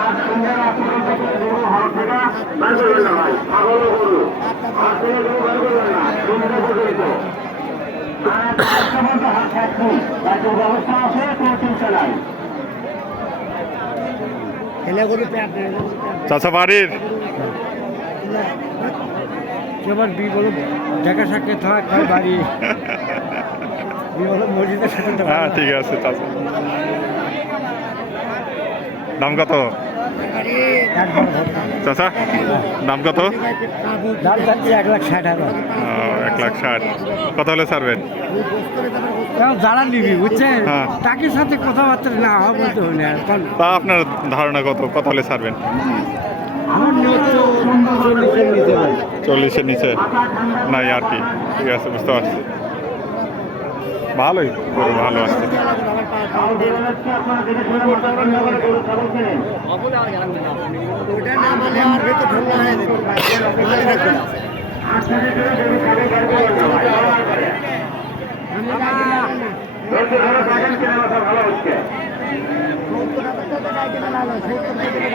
আর সুন্দর আপনার গরু হাত থেকে বের করবেন না ভাই, ছাগল গরু হাত থেকে গরু বের করবেন না, সুন্দর পর্যন্ত। আর একটা বলতে হাত থাকবো, তার ব্যবস্থা আছে, কোনো চিন্তা নাই। চাচা বাড়ির কেবল বি বলো দেখা সাক্ষাৎ হয় কয় বাড়ি বি বলো মসজিদের সাথে। হ্যাঁ ঠিক আছে চাচা। দাম কত চাচা? দাম কত? দাম চাচ্ছি 1,60,000। 1,60,000। কত হলে ছাড়বেন? যারা নিবি বুঝছেন হ্যাঁ। তাকে সাথে কথাবার্তা না হওয়া বলতে হবে না। তা আপনার ধারণা কত হলে ছাড়বেন? আমার চল্লিশের নিচে ভাই। 40-এর নিচে নাই আর কি। ঠিক আছে, বুঝতে পারছি। ভালোই গরু, ভালো আছে। ভালো হচ্ছে।